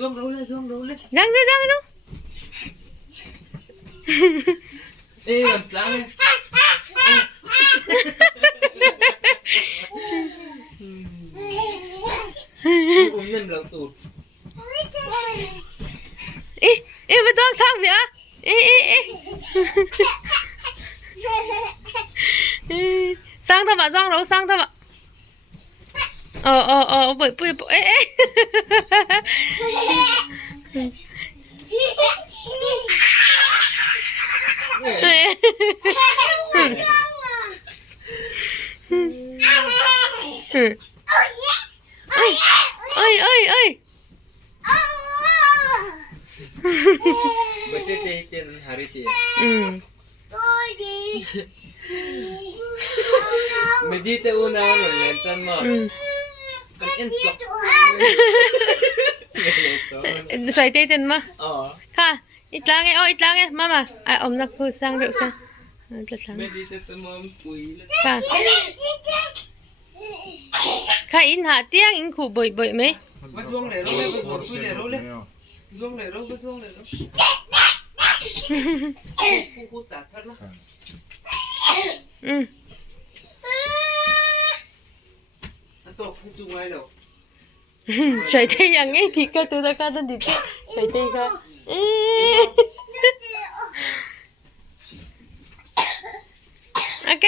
xuống đâu lên răng chứ ê làm sao đây ôm lên lòng tụt êไปต้องทำเดี๋ยวเอ๊สร้างทำไมสร้างเราสร้างทำไมปุยเอ๊เอ้ยbetul hari sih medite una lensan mahใส่เต้นมา oh ค่ะอีกลางไงอีกลางไงมาอมนักพูดสร้างเรื่องสร้างจะสร้าง medite semua pui ค่ะอินหาเตียงอินขู่บ่อยไหม bắt xuống để đâu lên bắt xuống pui để đâu lên xuống để đâu bắt xuống để đâu khu tạt sát lắm anh tổ không chung ai đâu ใส่เต้ยังไงที่ก็ตัวตะการตันดิใส่เต้ค่ะโอเค